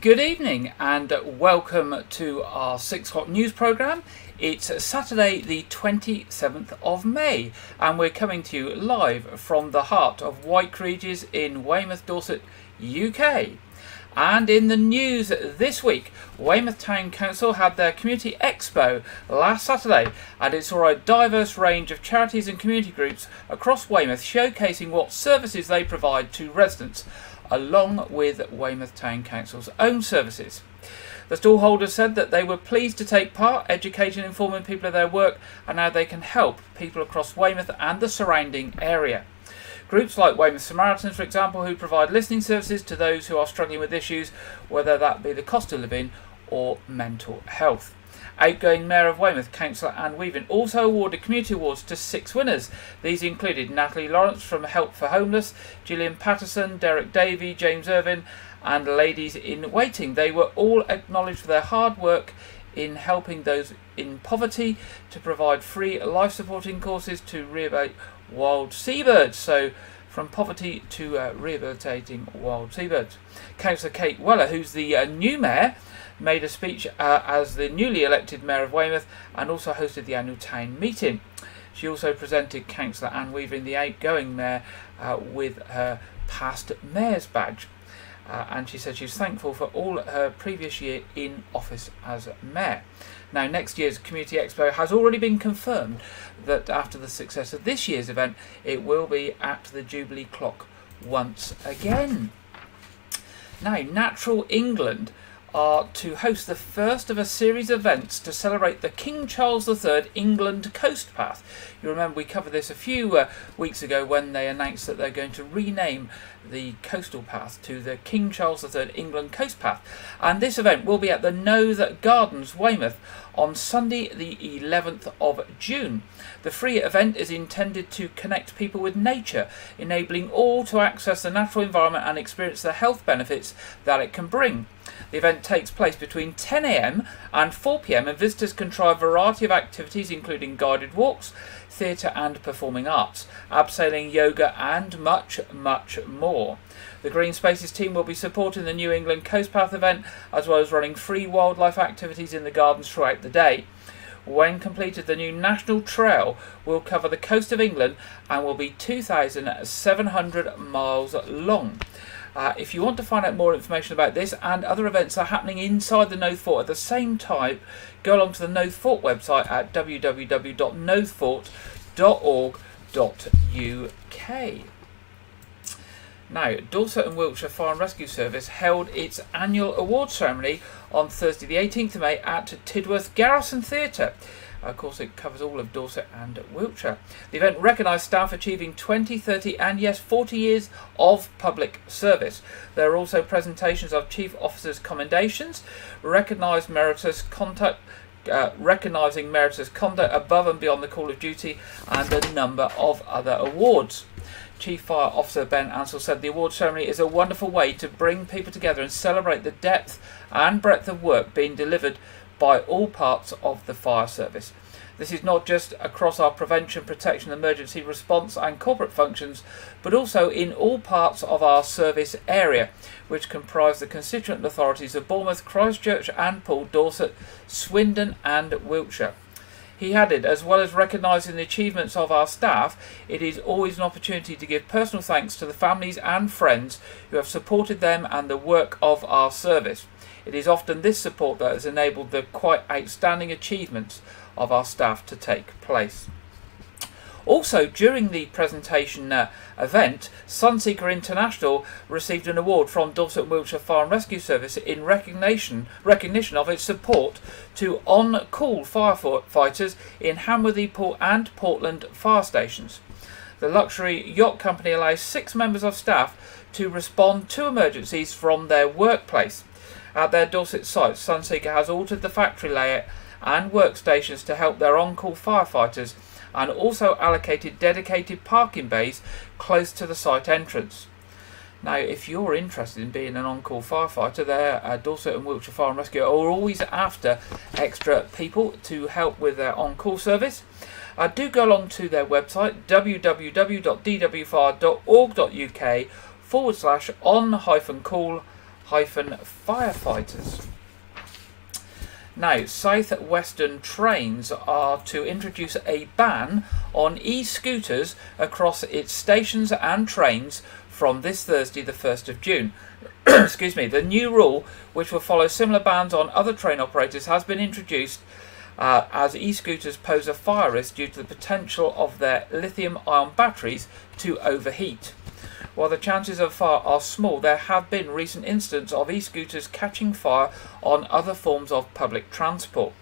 Good evening and welcome to our 6 o'clock news programme. It's Saturday the 27th of May and we're coming to you live from the heart of Wyke, Regis in Weymouth, Dorset, UK. And in the news this week, Weymouth Town Council had their Community Expo last Saturday and it saw a diverse range of charities and community groups across Weymouth showcasing what services they provide to residents, along with Weymouth Town Council's own services. The stallholders said that they were pleased to take part, educating and informing people of their work and how they can help people across Weymouth and the surrounding area. Groups like Weymouth Samaritans, for example, who provide listening services to those who are struggling with issues, whether that be the cost of living or mental health. Outgoing Mayor of Weymouth, Councillor Anne Weaving, also awarded community awards to 6 winners. These included Natalie Lawrence from Help for Homeless, Gillian Patterson, Derek Davey, James Irvin and Ladies in Waiting. They were all acknowledged for their hard work in helping those in poverty, to provide free life supporting courses to rehabilitate wild seabirds. So from poverty to rehabilitating wild seabirds. Councillor Kate Weller, who's the new mayor, made a speech as the newly elected Mayor of Weymouth and also hosted the annual town meeting. She also presented Councillor Anne Weaving, the outgoing Mayor, with her past Mayor's badge. And she said she was thankful for all her previous year in office as Mayor. Now, next year's Community Expo has already been confirmed that after the success of this year's event, it will be at the Jubilee Clock once again. Now, Natural England are to host the first of a series of events to celebrate the King Charles III England Coast Path. You remember we covered this a few weeks ago when they announced that they're going to rename the coastal path to the King Charles III England Coast Path. And this event will be at the Knowth Gardens, Weymouth, on Sunday the 11th of June. The free event is intended to connect people with nature, enabling all to access the natural environment and experience the health benefits that it can bring. The event takes place between 10 a.m. and 4 p.m. and visitors can try a variety of activities including guided walks, theatre and performing arts, abseiling, yoga and much, much more. The Green Spaces team will be supporting the New England Coast Path event as well as running free wildlife activities in the gardens throughout the day. When completed, the new National Trail will cover the coast of England and will be 2,700 miles long. If you want to find out more information about this and other events that are happening inside the Knowth Fort at the same time, go along to the Knowth Fort website at www.knowthfort.org.uk. Now, Dorset and Wiltshire Fire and Rescue Service held its annual award ceremony on Thursday the 18th of May at Tidworth Garrison Theatre. Of course, it covers all of Dorset and Wiltshire. The event recognised staff achieving 20, 30 and yes, 40 years of public service. There are also presentations of Chief Officers' commendations, recognising meritorious conduct above and beyond the call of duty, and a number of other awards. Chief Fire Officer Ben Ansell said the award ceremony is a wonderful way to bring people together and celebrate the depth and breadth of work being delivered by all parts of the fire service. This is not just across our prevention, protection, emergency response and corporate functions, but also in all parts of our service area, which comprise the constituent authorities of Bournemouth, Christchurch and Poole, Dorset, Swindon and Wiltshire. He added, as well as recognising the achievements of our staff, it is always an opportunity to give personal thanks to the families and friends who have supported them and the work of our service. It is often this support that has enabled the quite outstanding achievements of our staff to take place. Also, during the presentation event, Sunseeker International received an award from Dorset and Wiltshire Fire and Rescue Service in recognition of its support to on-call firefighters in Hamworthy, Poole and Portland fire stations. The luxury yacht company allows 6 members of staff to respond to emergencies from their workplace. At their Dorset site, Sunseeker has altered the factory layout and workstations to help their on-call firefighters and also allocated dedicated parking bays close to the site entrance. Now, if you're interested in being an on-call firefighter, there Dorset and Wiltshire Fire and Rescue are always after extra people to help with their on-call service. Do go along to their website www.dwfire.org.uk /on-call firefighters. Now, South Western Trains are to introduce a ban on e-scooters across its stations and trains from this Thursday, the 1st of June. Excuse me. The new rule, which will follow similar bans on other train operators, has been introduced as e-scooters pose a fire risk due to the potential of their lithium-ion batteries to overheat. While the chances of fire are small, there have been recent incidents of e-scooters catching fire on other forms of public transport.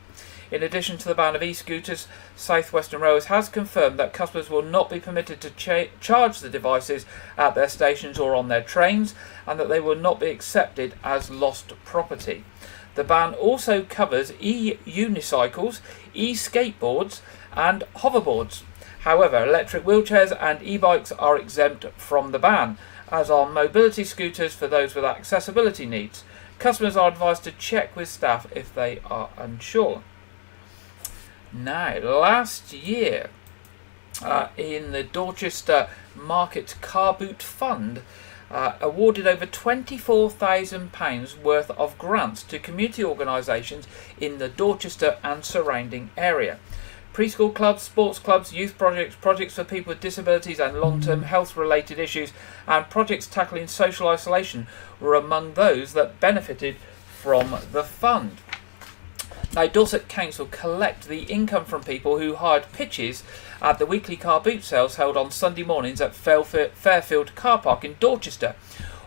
In addition to the ban of e-scooters, South Western Railways has confirmed that customers will not be permitted to charge the devices at their stations or on their trains, and that they will not be accepted as lost property. The ban also covers e-unicycles, e-skateboards and hoverboards. However, electric wheelchairs and e-bikes are exempt from the ban, as are mobility scooters for those with accessibility needs. Customers are advised to check with staff if they are unsure. Now, last year, in the Dorchester Market Car Boot Fund, awarded over £24,000 worth of grants to community organisations in the Dorchester and surrounding area. Preschool clubs, sports clubs, youth projects, projects for people with disabilities and long-term health-related issues, and projects tackling social isolation were among those that benefited from the fund. Now, Dorset Council collect the income from people who hired pitches at the weekly car boot sales held on Sunday mornings at Fairfield Car Park in Dorchester.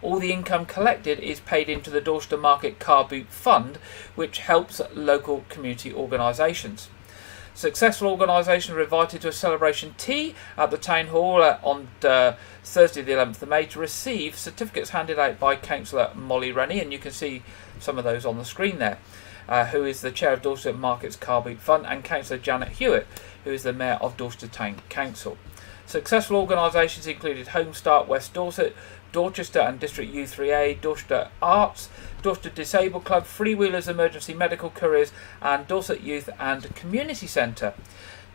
All the income collected is paid into the Dorchester Market Car Boot Fund, which helps local community organisations. Successful organisations are invited to a celebration tea at the Town Hall on Thursday the 11th of May to receive certificates handed out by Councillor Molly Rennie, and you can see some of those on the screen there, who is the Chair of Dorset Market's Car Boot Fund, and Councillor Janet Hewitt, who is the Mayor of Dorchester Town Council. Successful organisations included Home Start West Dorset, Dorchester and District U3A, Dorchester Arts, Dorchester Disabled Club, Freewheelers Emergency Medical Couriers, and Dorset Youth and Community Centre.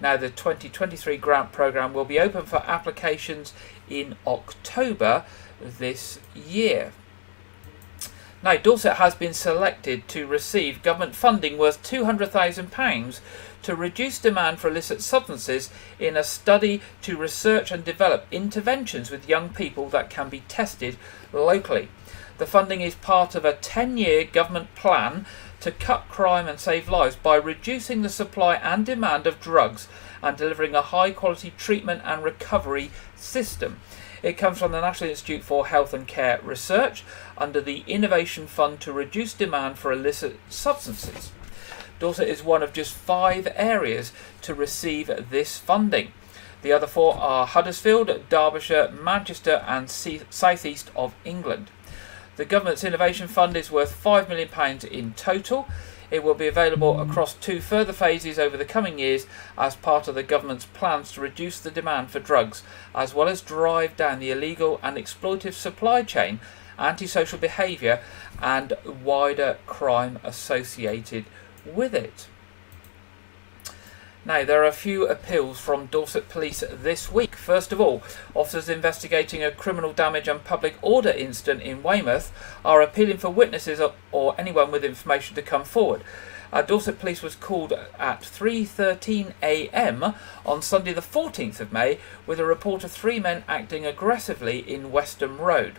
Now, the 2023 grant programme will be open for applications in October this year. Now, Dorset has been selected to receive government funding worth £200,000 to reduce demand for illicit substances in a study to research and develop interventions with young people that can be tested locally. The funding is part of a 10-year government plan to cut crime and save lives by reducing the supply and demand of drugs and delivering a high-quality treatment and recovery system. It comes from the National Institute for Health and Care Research under the Innovation Fund to reduce demand for illicit substances. Dorset is one of just 5 areas to receive this funding. The other 4 are Huddersfield, Derbyshire, Manchester and South East of England. The Government's Innovation Fund is worth £5 million in total. It will be available across 2 further phases over the coming years as part of the Government's plans to reduce the demand for drugs, as well as drive down the illegal and exploitative supply chain, antisocial behaviour and wider crime associated with it. Now, there are a few appeals from Dorset Police this week. First of all, officers investigating a criminal damage and public order incident in Weymouth are appealing for witnesses or anyone with information to come forward. Dorset Police was called at 3:13 a.m. on Sunday the 14th of May with a report of 3 men acting aggressively in Westham Road.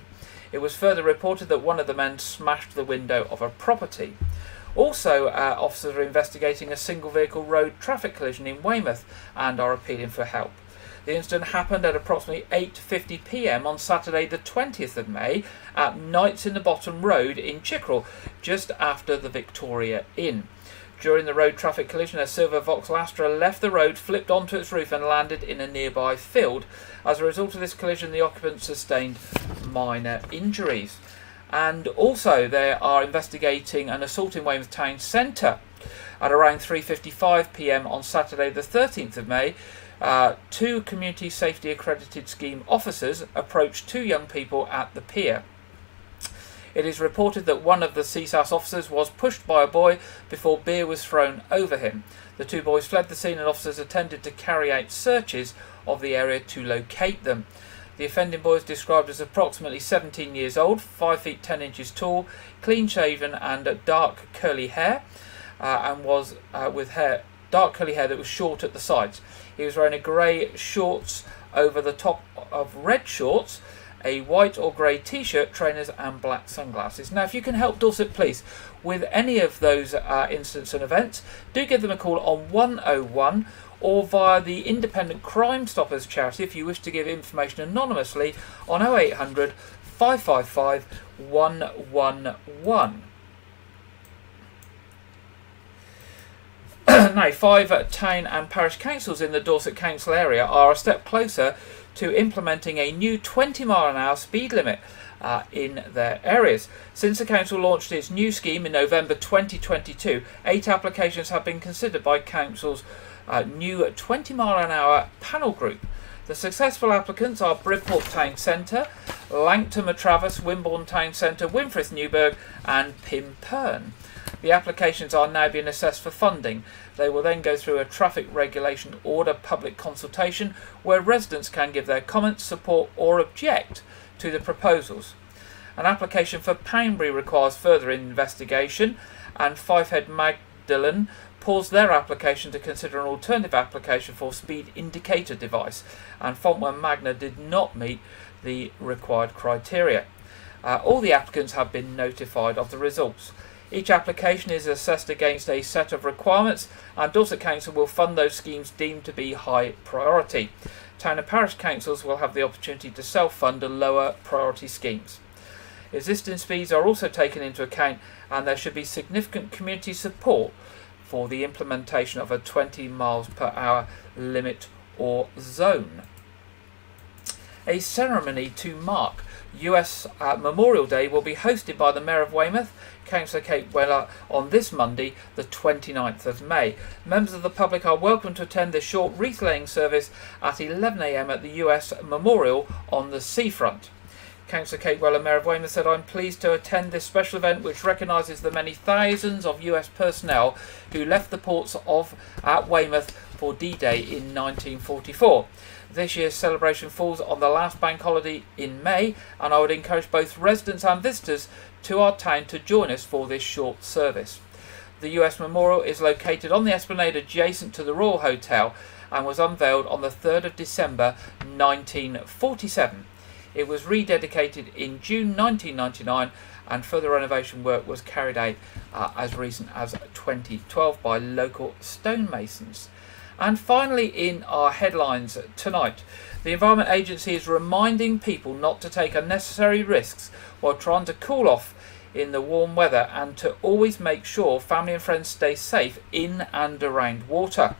It was further reported that one of the men smashed the window of a property. Also, officers are investigating a single vehicle road traffic collision in Weymouth and are appealing for help. The incident happened at approximately 8:50 p.m. on Saturday the 20th of May at Knights in the Bottom Road in Chickerell, just after the Victoria Inn. During the road traffic collision, a silver Vauxhall Astra left the road, flipped onto its roof and landed in a nearby field. As a result of this collision, the occupant sustained minor injuries. And also, they are investigating an assault in Weymouth Town Centre. At around 3:55 p.m. on Saturday the 13th of May, 2 Community Safety Accredited Scheme officers approached 2 young people at the pier. It is reported that one of the CSAS officers was pushed by a boy before beer was thrown over him. The 2 boys fled the scene and officers attempted to carry out searches of the area to locate them. The offending boy is described as approximately 17 years old, 5 feet 10 inches tall, clean shaven and dark curly hair, and was with dark curly hair that was short at the sides. He was wearing a grey shorts over the top of red shorts, a white or grey t-shirt, trainers and black sunglasses. Now, if you can help Dorset Police with any of those incidents and events, do give them a call on 101 or via the Independent Crime Stoppers charity if you wish to give information anonymously on 0800 555 111. Now, 5 town and parish councils in the Dorset Council area are a step closer to implementing a new 20-mile-an-hour speed limit in their areas. Since the council launched its new scheme in November 2022, 8 applications have been considered by council's new 20-mile-an-hour panel group. The successful applicants are Bridport Town Centre, Langton Matravers, Wimborne Town Centre, Winfrith Newburgh and Pimperne. The applications are now being assessed for funding. They will then go through a traffic regulation order public consultation where residents can give their comments, support or object to the proposals. An application for Poundbury requires further investigation, and Fivehead Magdalen paused their application to consider an alternative application for speed indicator device, and Fontwell Magna did not meet the required criteria. All the applicants have been notified of the results. Each application is assessed against a set of requirements, and Dorset Council will fund those schemes deemed to be high priority. Town and parish councils will have the opportunity to self-fund lower priority schemes. Existing speeds are also taken into account, and there should be significant community support for the implementation of a 20 miles per hour limit or zone. A ceremony to mark US Memorial Day will be hosted by the Mayor of Weymouth, Councillor Kate Weller, on this Monday, the 29th of May. Members of the public are welcome to attend this short wreath-laying service at 11 a.m. at the US Memorial on the seafront. Councillor Kate Weller, Mayor of Weymouth, said, "I'm pleased to attend this special event which recognises the many thousands of US personnel who left the ports at Weymouth for D-Day in 1944. This year's celebration falls on the last bank holiday in May, and I would encourage both residents and visitors to our town to join us for this short service." The US Memorial is located on the esplanade adjacent to the Royal Hotel and was unveiled on the 3rd of December 1947. It was rededicated in June 1999, and further renovation work was carried out as recent as 2012 by local stonemasons. And finally, in our headlines tonight, the Environment Agency is reminding people not to take unnecessary risks while trying to cool off in the warm weather, and to always make sure family and friends stay safe in and around water.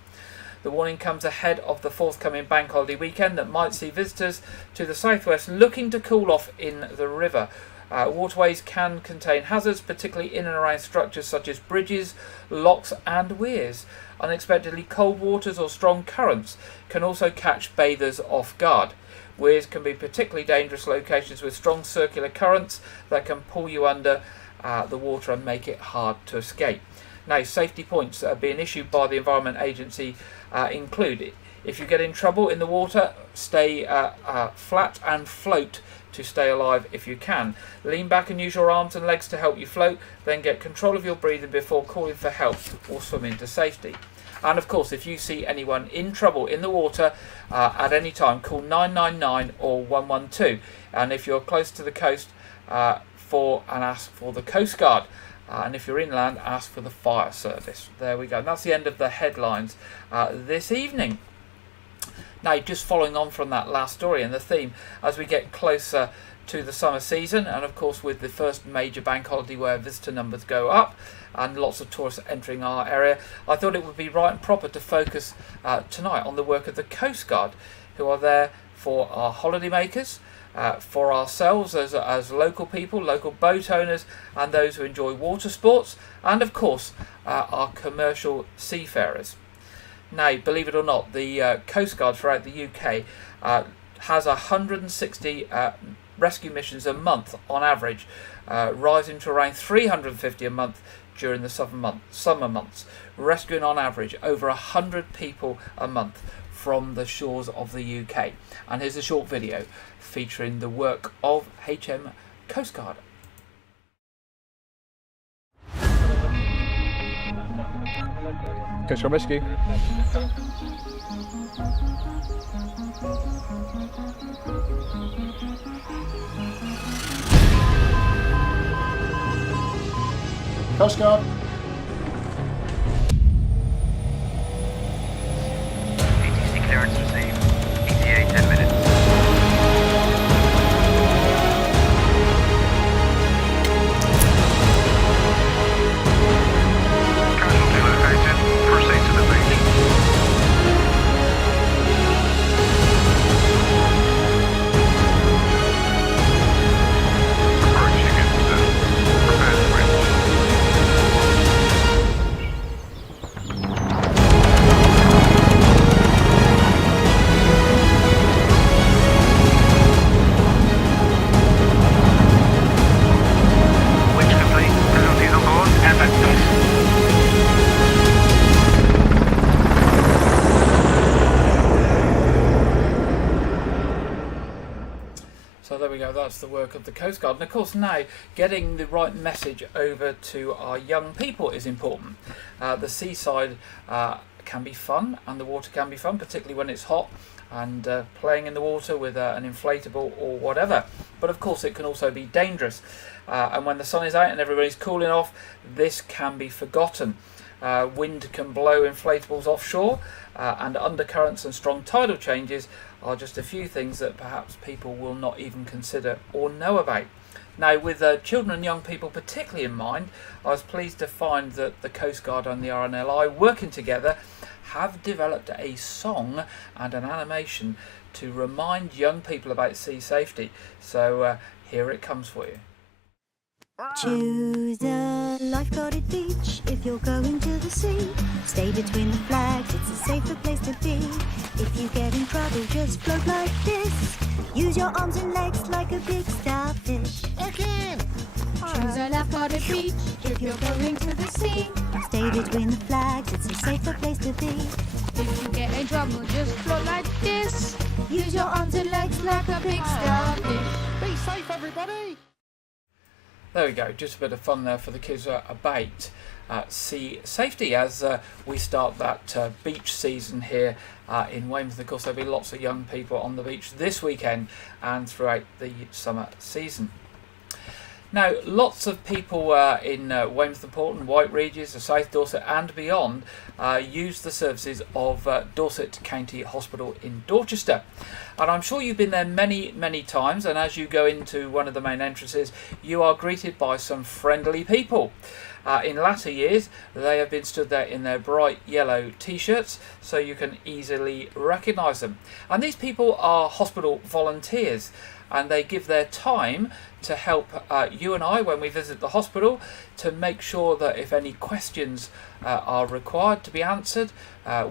The warning comes ahead of the forthcoming bank holiday weekend that might see visitors to the southwest looking to cool off in the river. Waterways can contain hazards, particularly in and around structures such as bridges, locks and weirs. Unexpectedly cold waters or strong currents can also catch bathers off guard. Weirs can be particularly dangerous locations with strong circular currents that can pull you under the water and make it hard to escape. Now, safety points being issued by the Environment Agency include: if you get in trouble in the water, stay flat and float to stay alive if you can. Lean back and use your arms and legs to help you float, then get control of your breathing before calling for help or swimming to safety. And of course, if you see anyone in trouble in the water at any time, call 999 or 112. And if you're close to the coast, ask for the Coast Guard. And if you're inland, ask for the fire service. There we go. And that's the end of the headlines this evening. Now, just following on from that last story and the theme, as we get closer to the summer season, and of course with the first major bank holiday where visitor numbers go up and lots of tourists entering our area, I thought it would be right and proper to focus tonight on the work of the Coast Guard, who are there for our holidaymakers, for ourselves as local people, local boat owners and those who enjoy water sports, and of course our commercial seafarers. Now, believe it or not, the Coast Guard throughout the UK has 160 rescue missions a month on average, rising to around 350 a month during the summer months, rescuing on average over 100 people a month from the shores of the UK. And here's a short video featuring the work of HM Coast Guard. Coast Guard Rescue. Coast Guard. ATC clearance received. ETA 10 minutes. Casualty located. Proceed to the beach. Approaching incident. Prepare switch. Switch complete. Casualties on board. Effective. So there we go, that's the work of the Coast Guard. And of course now, getting the right message over to our young people is important. The seaside can be fun, and the water can be fun, particularly when it's hot, and playing in the water with an inflatable or whatever. But of course it can also be dangerous. And when the sun is out and everybody's cooling off, this can be forgotten. Wind can blow inflatables offshore, and undercurrents and strong tidal changes are just a few things that perhaps people will not even consider or know about. Now, with children and young people particularly in mind, I was pleased to find that the Coast Guard and the RNLI, working together, have developed a song and an animation to remind young people about sea safety. So here it comes for you. Choose a life-guarded beach if you're going to the sea. Stay between the flags, it's a safer place to be. If you get in trouble, just float like this. Use your arms and legs like a big starfish. Again! Choose a life-guarded beach if you're going to the sea. Stay between the flags, it's a safer place to be. If you get in trouble, just float like this. Use your arms and legs like a big starfish. Be safe, everybody. There we go, just a bit of fun there for the kids about sea safety as we start that beach season here in Weymouth. Of course, there'll be lots of young people on the beach this weekend and throughout the summer season. Now, lots of people in Weymouth and Portland, Wyke, Regis, the South Dorset and beyond use the services of Dorset County Hospital in Dorchester. And I'm sure you've been there many, many times, and as you go into one of the main entrances, you are greeted by some friendly people. In latter years, they have been stood there in their bright yellow t-shirts, so you can easily recognise them. And these people are hospital volunteers, and they give their time to help you and I when we visit the hospital, to make sure that if any questions are required to be answered,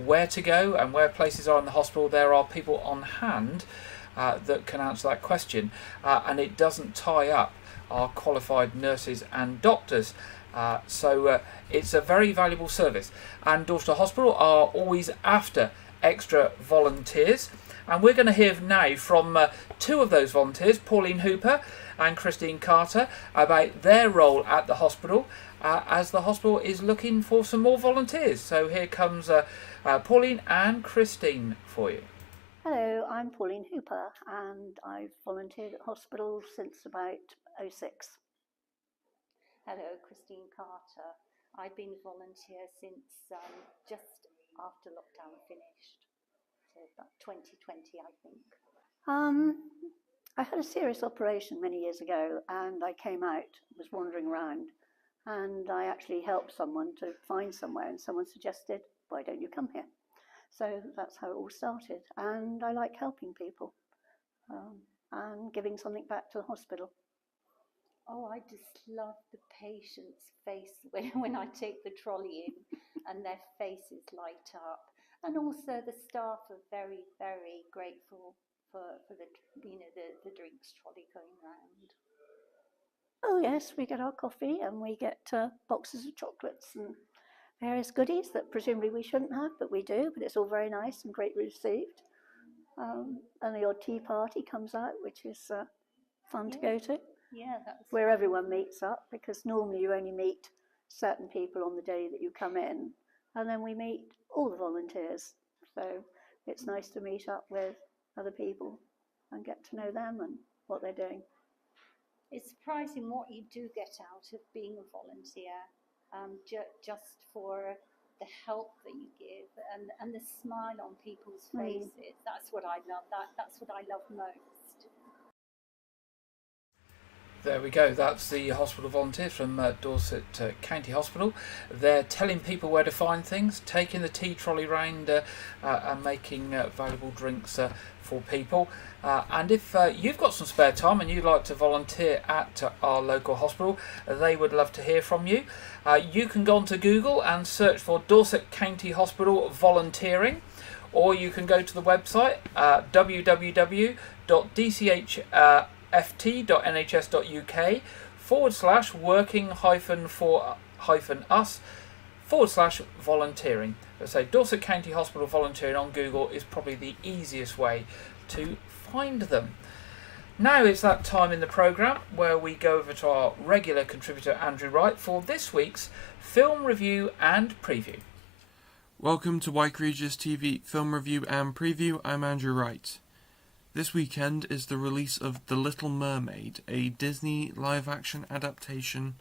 where to go and where places are in the hospital, there are people on hand that can answer that question, and it doesn't tie up our qualified nurses and doctors. So it's a very valuable service, and Dorset Hospital are always after extra volunteers, and we're going to hear now from two of those volunteers, Pauline Hooper and Christine Carter, about their role at the hospital as the hospital is looking for some more volunteers. So here comes Pauline and Christine for you. Hello, I'm Pauline Hooper and I've volunteered at hospitals since about '06. Hello, Christine Carter. I've been a volunteer since just after lockdown finished, so about 2020, I think. I had a serious operation many years ago and I came out, was wandering around, and I actually helped someone to find somewhere, and someone suggested, why don't you come here? So that's how it all started, and I like helping people and giving something back to the hospital. Oh, I just love the patient's face when I take the trolley in and their faces light up. And also the staff are very, very grateful for the drinks trolley going round. Oh yes, we get our coffee and we get boxes of chocolates and various goodies that presumably we shouldn't have, but we do. But it's all very nice and greatly received. And the odd tea party comes out, which is fun to go to. Yeah, that's where everyone meets up, because normally you only meet certain people on the day that you come in, and then we meet all the volunteers. So it's nice to meet up with other people and get to know them and what they're doing. It's surprising what you do get out of being a volunteer, just for the help that you give and the smile on people's faces. That's what I love. That's what I love most. There we go. That's the hospital volunteers from Dorset County Hospital. They're telling people where to find things, taking the tea trolley round and making valuable drinks for people. And if you've got some spare time and you'd like to volunteer at our local hospital, they would love to hear from you. You can go onto Google and search for Dorset County Hospital volunteering, or you can go to the website www.dch-ft.nhs.uk/working-for-us/volunteering. So Dorset County Hospital volunteering on Google is probably the easiest way to find them. Now it's that time in the programme where we go over to our regular contributor Andrew Wright for this week's film review and preview. Welcome to Wyke Regis TV Film Review and Preview. I'm Andrew Wright. This weekend is the release of The Little Mermaid, a Disney live-action adaptation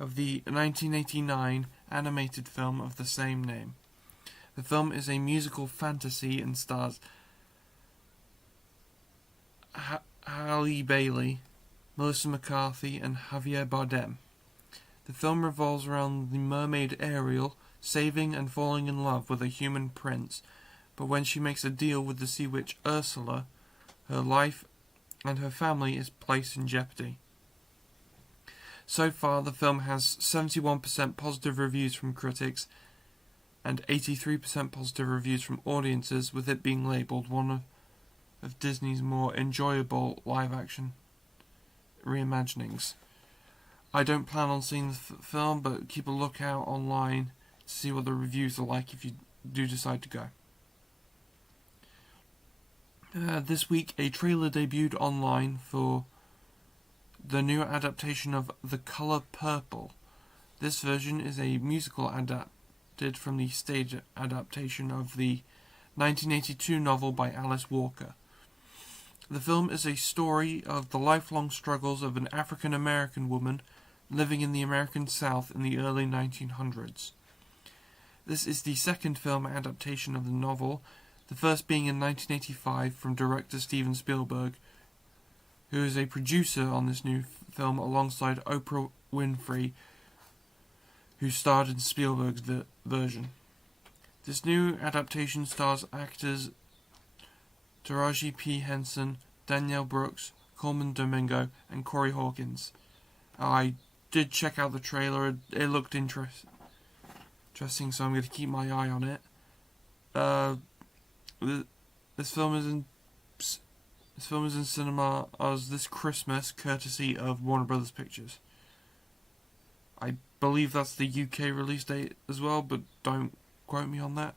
of the 1989 animated film of the same name. The film is a musical fantasy and stars Halle Bailey, Melissa McCarthy and Javier Bardem. The film revolves around the mermaid Ariel saving and falling in love with a human prince, but when she makes a deal with the sea witch Ursula, her life and her family is placed in jeopardy. So far, the film has 71% positive reviews from critics and 83% positive reviews from audiences, with it being labelled one of Disney's more enjoyable live-action reimaginings. I don't plan on seeing the film, but keep a lookout online to see what the reviews are like if you do decide to go. This week, a trailer debuted online for the new adaptation of The Colour Purple. This version is a musical adapted from the stage adaptation of the 1982 novel by Alice Walker. The film is a story of the lifelong struggles of an African-American woman living in the American South in the early 1900s. This is the second film adaptation of the novel, the first being in 1985 from director Steven Spielberg, who is a producer on this new film alongside Oprah Winfrey, who starred in Spielberg's version. This new adaptation stars actors Taraji P. Henson, Danielle Brooks, Coleman Domingo, and Corey Hawkins. I did check out the trailer. It looked interesting, so I'm going to keep my eye on it. This film is in cinema as this Christmas, courtesy of Warner Brothers Pictures. I believe that's the UK release date as well, but don't quote me on that.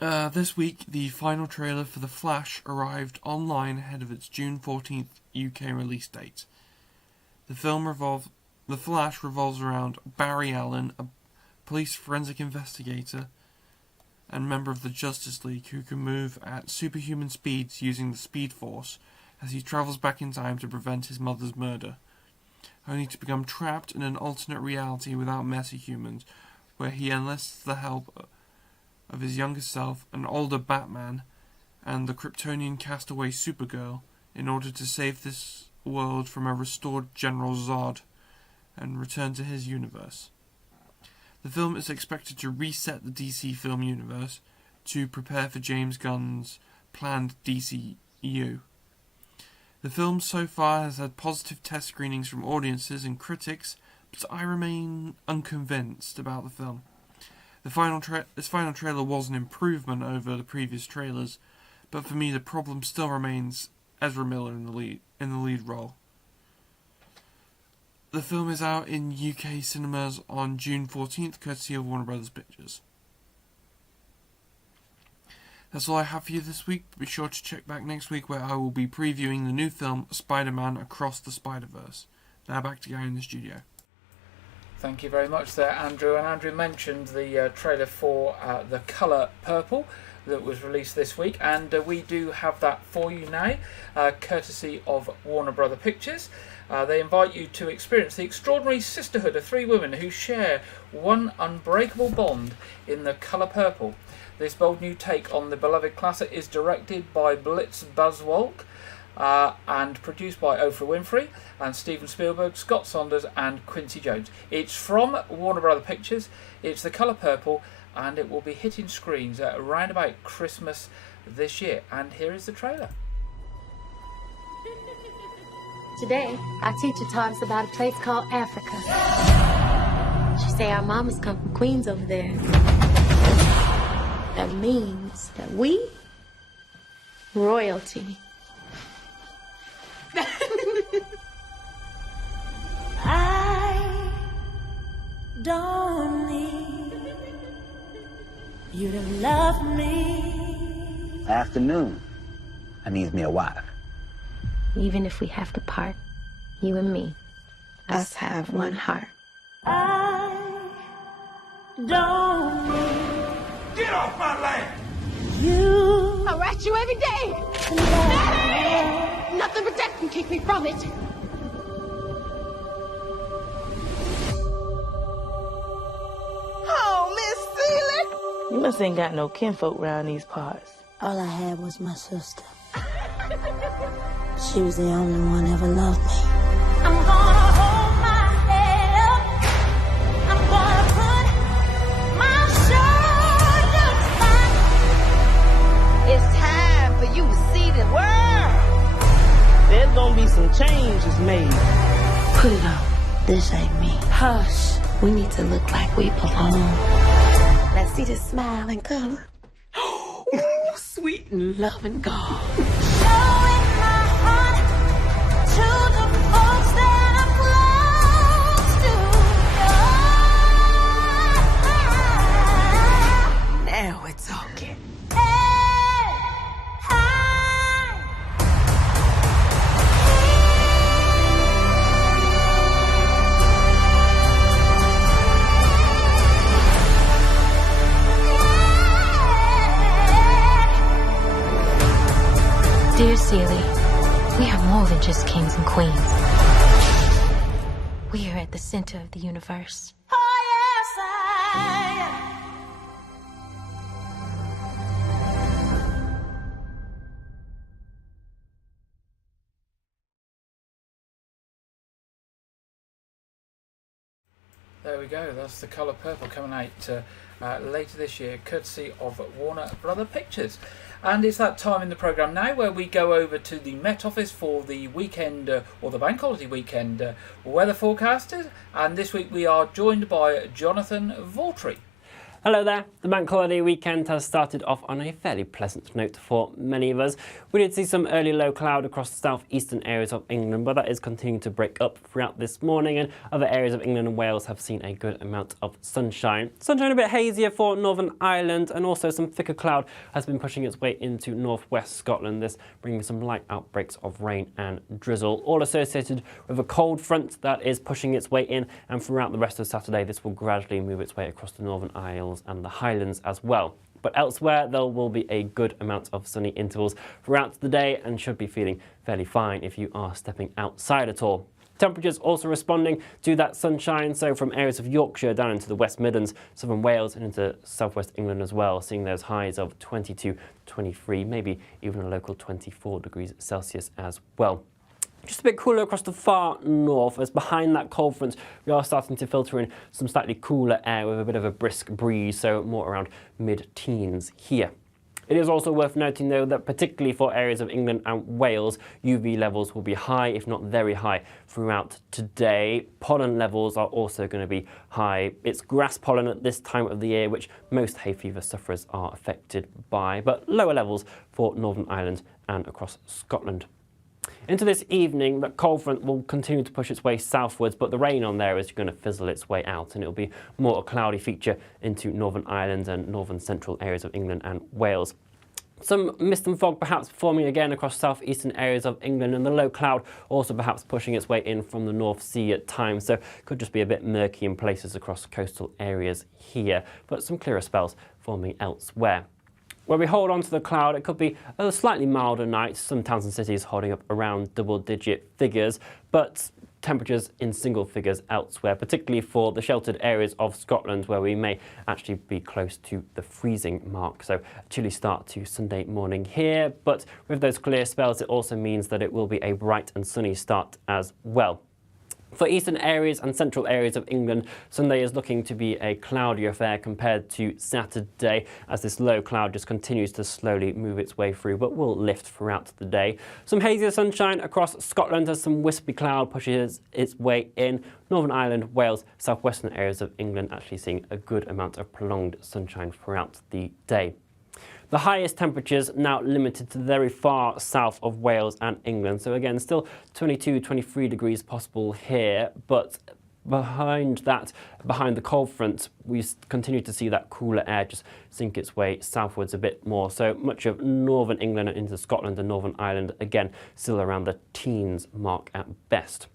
This week, the final trailer for The Flash arrived online ahead of its June 14th UK release date. The Flash revolves around Barry Allen, a police forensic investigator and member of the Justice League who can move at superhuman speeds using the Speed Force as he travels back in time to prevent his mother's murder, only to become trapped in an alternate reality without messy humans, where he enlists the help of his younger self, an older Batman, and the Kryptonian castaway Supergirl in order to save this world from a restored General Zod and return to his universe. The film is expected to reset the DC film universe to prepare for James Gunn's planned DCU. The film so far has had positive test screenings from audiences and critics, but I remain unconvinced about the film. This final trailer was an improvement over the previous trailers, but for me the problem still remains Ezra Miller in the lead role. The film is out in UK cinemas on June 14th, courtesy of Warner Brothers Pictures. That's all I have for you this week. Be sure to check back next week where I will be previewing the new film Spider-Man Across the Spider-Verse. Now back to Gary in the studio. Thank you very much there, Andrew. And Andrew mentioned the trailer for The Colour Purple that was released this week, and we do have that for you now, courtesy of Warner Brother Pictures. They invite you to experience the extraordinary sisterhood of three women who share one unbreakable bond in The Colour Purple. This bold new take on the beloved classic is directed by Blitz Buswalk and produced by Oprah Winfrey and Steven Spielberg, Scott Saunders and Quincy Jones. It's from Warner Brother Pictures, it's The Colour Purple, and it will be hitting screens at around about Christmas this year. And here is the trailer. Today, our teacher taught us about a place called Africa. She say our mamas come from Queens over there. That means that we, royalty. I don't need you to love me. Afternoon. I needs me a wife. Even if we have to part, you and me, us have one heart. I don't need Get off my land! you. I rat you every day. Nothing but death can keep me from it. Oh, Miss Seeley. You must ain't got no kinfolk around these parts. All I had was my sister. She was the only one ever loved me. I'm gonna hold my head up. I'm gonna put my shoulders back. It's time for you to see the world. There's gonna be some changes made. Put it on. This ain't me. Hush. We need to look like we belong. Let's see the smile and color. Sweet and loving God. Showing my heart to the folks that I'm close to. Now we're talking. Dear Seeley, we are more than just kings and queens. We are at the center of the universe. Oh, yes, I There we go, that's The Colour Purple coming out later this year, courtesy of Warner Brother Pictures. And it's that time in the programme now where we go over to the Met Office for the weekend, or the bank holiday weekend, weather forecasters. And this week we are joined by Jonathan Vautry. Hello there. The bank holiday weekend has started off on a fairly pleasant note for many of us. We did see some early low cloud across the southeastern areas of England, but that is continuing to break up throughout this morning, and other areas of England and Wales have seen a good amount of sunshine. Sunshine a bit hazier for Northern Ireland, and also some thicker cloud has been pushing its way into northwest Scotland, this bringing some light outbreaks of rain and drizzle, all associated with a cold front that is pushing its way in, and throughout the rest of Saturday this will gradually move its way across the Northern Isles and the Highlands as well. But elsewhere there will be a good amount of sunny intervals throughout the day and should be feeling fairly fine if you are stepping outside at all. Temperatures also responding to that sunshine, so from areas of Yorkshire down into the West Midlands, southern Wales and into southwest England as well, seeing those highs of 22, 23, maybe even a local 24 degrees Celsius as well. Just a bit cooler across the far north, as behind that cold front we are starting to filter in some slightly cooler air with a bit of a brisk breeze, so more around mid-teens here. It is also worth noting though that particularly for areas of England and Wales, UV levels will be high, if not very high, throughout today. Pollen levels are also going to be high. It's grass pollen at this time of the year, which most hay fever sufferers are affected by, but lower levels for Northern Ireland and across Scotland. Into this evening, the cold front will continue to push its way southwards, but the rain on there is going to fizzle its way out, and it will be more a cloudy feature into Northern Ireland and northern central areas of England and Wales. Some mist and fog perhaps forming again across southeastern areas of England, and the low cloud also perhaps pushing its way in from the North Sea at times, so could just be a bit murky in places across coastal areas here, but some clearer spells forming elsewhere. Where we hold on to the cloud, it could be a slightly milder night, some towns and cities holding up around double-digit figures, but temperatures in single figures elsewhere, particularly for the sheltered areas of Scotland where we may actually be close to the freezing mark. So a chilly start to Sunday morning here, but with those clear spells it also means that it will be a bright and sunny start as well. For eastern areas and central areas of England, Sunday is looking to be a cloudier affair compared to Saturday, as this low cloud just continues to slowly move its way through, but will lift throughout the day. Some hazier sunshine across Scotland as some wispy cloud pushes its way in. Northern Ireland, Wales, southwestern areas of England actually seeing a good amount of prolonged sunshine throughout the day. The highest temperatures now limited to the very far south of Wales and England. So again, still 22, 23 degrees possible here, but behind the cold front, we continue to see that cooler air just sink its way southwards a bit more. So much of northern England and into Scotland and Northern Ireland, again, still around the teens mark at best.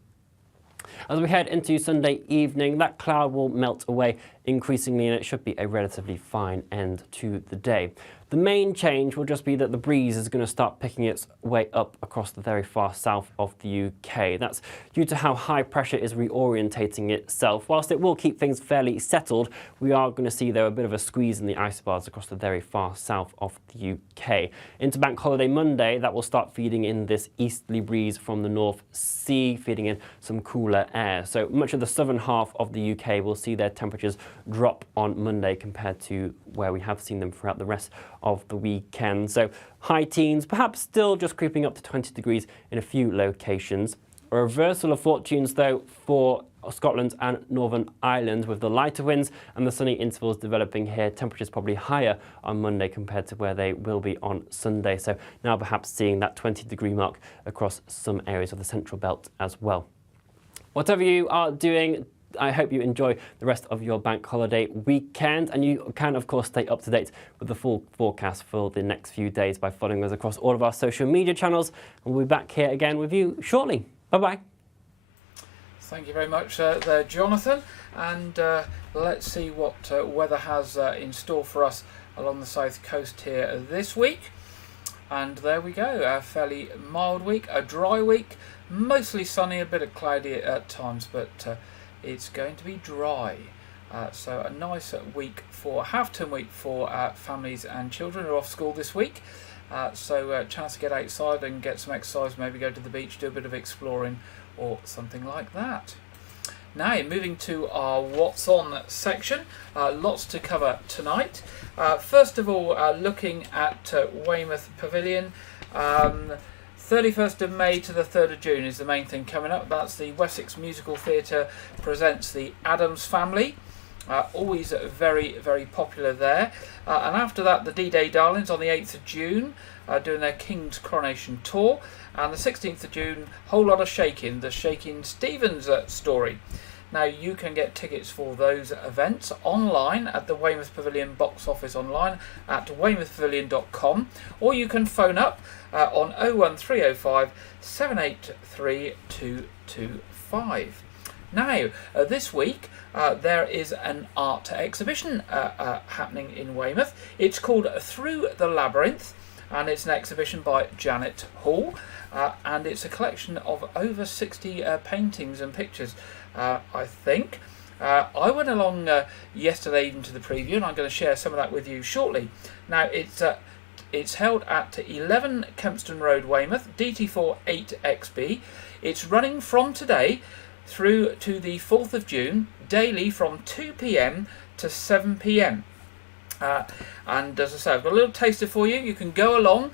As we head into Sunday evening, that cloud will melt away increasingly, and it should be a relatively fine end to the day. The main change will just be that the breeze is going to start picking its way up across the very far south of the UK. That's due to how high pressure is reorientating itself. Whilst it will keep things fairly settled, we are going to see there a bit of a squeeze in the isobars across the very far south of the UK. Into Bank Holiday Monday, that will start feeding in this easterly breeze from the North Sea, feeding in some cooler air. So much of the southern half of the UK will see their temperatures drop on Monday compared to where we have seen them throughout the rest of the weekend. So high teens, perhaps still just creeping up to 20 degrees in a few locations. A reversal of fortunes though for Scotland and Northern Ireland, with the lighter winds and the sunny intervals developing here. Temperatures probably higher on Monday compared to where they will be on Sunday. So now perhaps seeing that 20-degree mark across some areas of the central belt as well. Whatever you are doing, I hope you enjoy the rest of your bank holiday weekend, and you can of course stay up to date with the full forecast for the next few days by following us across all of our social media channels, and we'll be back here again with you shortly. Bye-bye. Thank you very much there, Jonathan, and let's see what weather has in store for us along the south coast here this week. And there we go, a fairly mild week, a dry week, mostly sunny, a bit of cloudy at times, but it's going to be dry. So a nice week for half-term week for families and children who are off school this week. So a chance to get outside and get some exercise, maybe go to the beach, do a bit of exploring or something like that. Now moving to our What's On section, lots to cover tonight. First of all, looking at Weymouth Pavilion. 31st of May to the 3rd of June is the main thing coming up. That's the Wessex Musical Theatre presents the Addams Family. Always very, very popular there. And after that, the D-Day Darlings on the 8th of June, doing their King's Coronation Tour. And the 16th of June, whole lot of Shakin', the Shakin' Stevens story. Now you can get tickets for those events online at the Weymouth Pavilion box office online at weymouthpavilion.com, or you can phone up on 01305 783 225. Now this week there is an art exhibition happening in Weymouth. It's called Through the Labyrinth, and it's an exhibition by Janet Hall, and it's a collection of over 60 paintings and pictures, I think. I went along yesterday evening to the preview, and I'm going to share some of that with you shortly. Now it's held at 11 Kempston Road, Weymouth, DT4 8XB. It's running from today through to the 4th of June, daily from 2 p.m. to 7 p.m. And as I say, I've got a little taster for you. You can go along.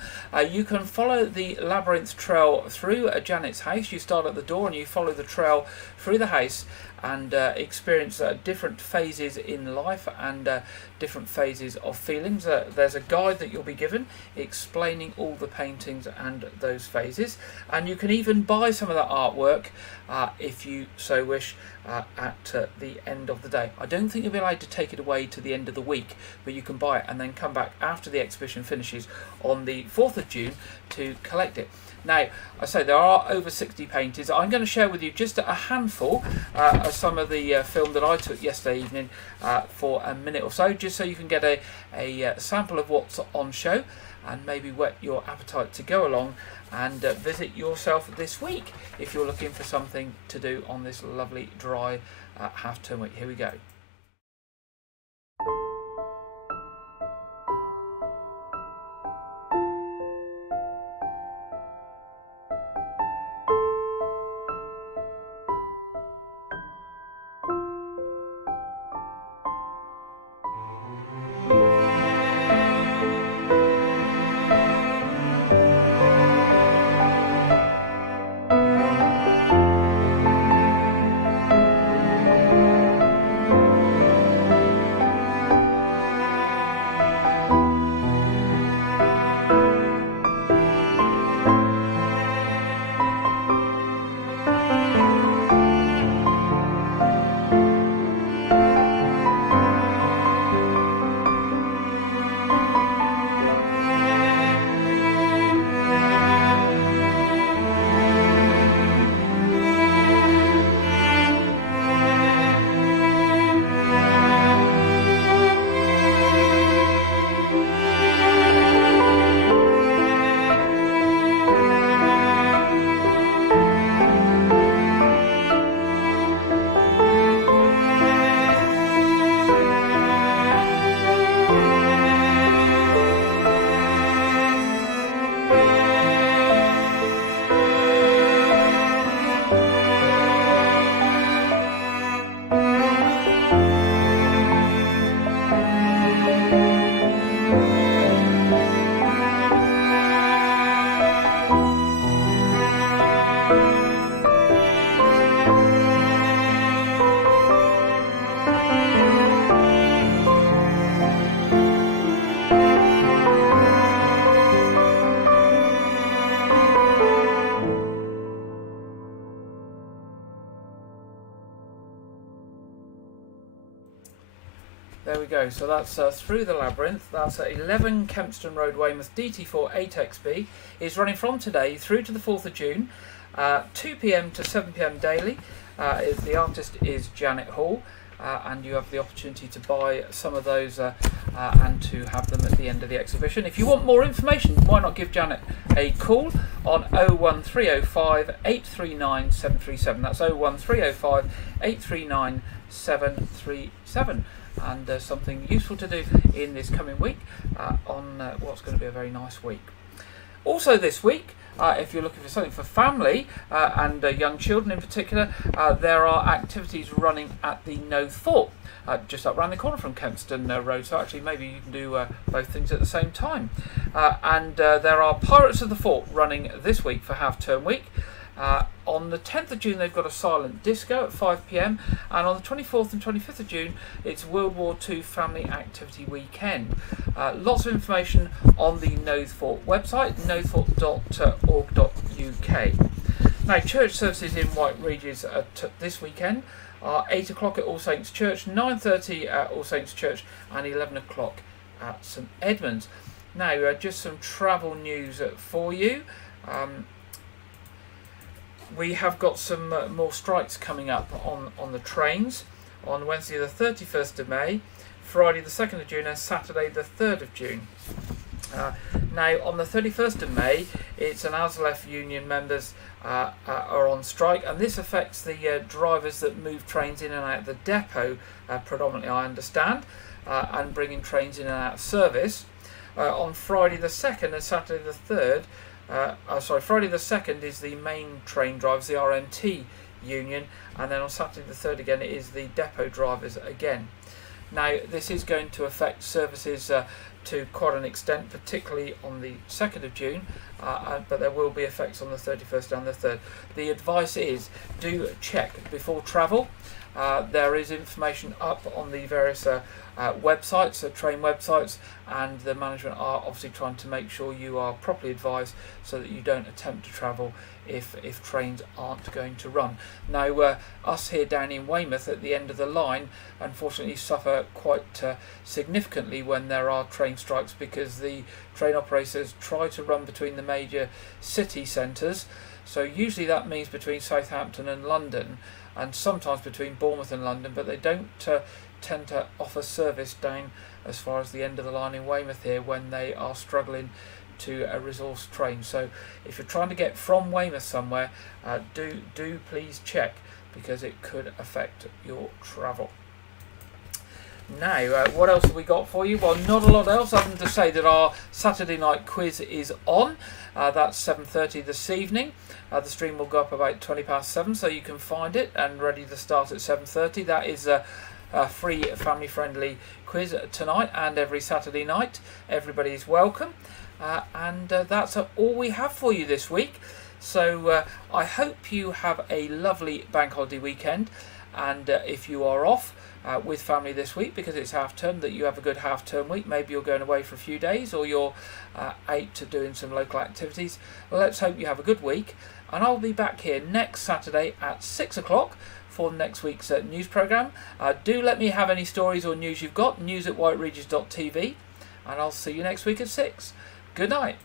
You can follow the labyrinth trail through Janet's house. You start at the door and you follow the trail through the house, and experience different phases in life and different phases of feelings. There's a guide that you'll be given explaining all the paintings and those phases, and you can even buy some of that artwork if you so wish at the end of the day. I don't think you'll be allowed to take it away to the end of the week, but you can buy it and then come back after the exhibition finishes on the 4th of June to collect it. Now, I say there are over 60 paintings. I'm going to share with you just a handful of some of the film that I took yesterday evening for a minute or so, just so you can get a sample of what's on show and maybe whet your appetite to go along and visit yourself this week if you're looking for something to do on this lovely dry half-term week. Here we go. There we go, so that's Through the Labyrinth. That's at 11 Kempston Road, Weymouth, DT4 8XB. It's running from today through to the 4th of June, 2 p.m. to 7 p.m. daily. The artist is Janet Hall, and you have the opportunity to buy some of those and to have them at the end of the exhibition. If you want more information, why not give Janet a call on 01305 839 737. That's 01305 839 737. And something useful to do in this coming week on what's going to be a very nice week. Also this week, if you're looking for something for family and young children in particular, there are activities running at the Knowth Fort, just up round the corner from Kempston Road, so actually maybe you can do both things at the same time. And there are Pirates of the Fort running this week for half-term week. On the 10th of June they've got a silent disco at 5 p.m, and on the 24th and 25th of June it's World War II Family Activity Weekend. Lots of information on the Knowth Fort website, knowthfort.org.uk. Now, church services in Wyke Regis this weekend are 8 o'clock at All Saints Church, 9:30 at All Saints Church, and 11 o'clock at St Edmunds. Now, just some travel news for you. We have got some more strikes coming up on the trains on Wednesday the 31st of May, Friday the 2nd of June and Saturday the 3rd of June. Now on the 31st of May it's an ASLEF union members are on strike, and this affects the drivers that move trains in and out of the depot predominantly, I understand, and bringing trains in and out of service. On Friday the 2nd and Saturday the 3rd, Friday the 2nd is the main train drivers, the RMT union, and then on Saturday the 3rd again it is the depot drivers again. Now this is going to affect services to quite an extent, particularly on the 2nd of June, but there will be effects on the 31st and the 3rd. The advice is do check before travel there is information up on the various websites, train websites, and the management are obviously trying to make sure you are properly advised so that you don't attempt to travel if trains aren't going to run. Now, us here down in Weymouth at the end of the line unfortunately suffer quite significantly when there are train strikes, because the train operators try to run between the major city centres. So usually that means between Southampton and London, and sometimes between Bournemouth and London, but they don't tend to offer service down as far as the end of the line in Weymouth here when they are struggling to resource trains. So if you're trying to get from Weymouth somewhere, do please check, because it could affect your travel. Now, what else have we got for you? Well, not a lot else other than to say that our Saturday night quiz is on. That's 7:30 this evening. The stream will go up about 7:20, so you can find it and ready to start at 7:30. That is a free family-friendly quiz tonight and every Saturday night. Everybody is welcome. And that's all we have for you this week. So I hope you have a lovely bank holiday weekend, and if you are off with family this week because it's half term, that you have a good half term week. Maybe you're going away for a few days, or you're out to doing some local activities. Well, let's hope you have a good week, and I'll be back here next Saturday at 6 o'clock for next week's news programme. Do let me have any stories or news you've got, news@whiteregis.tv, and I'll see you next week at 6. Good night.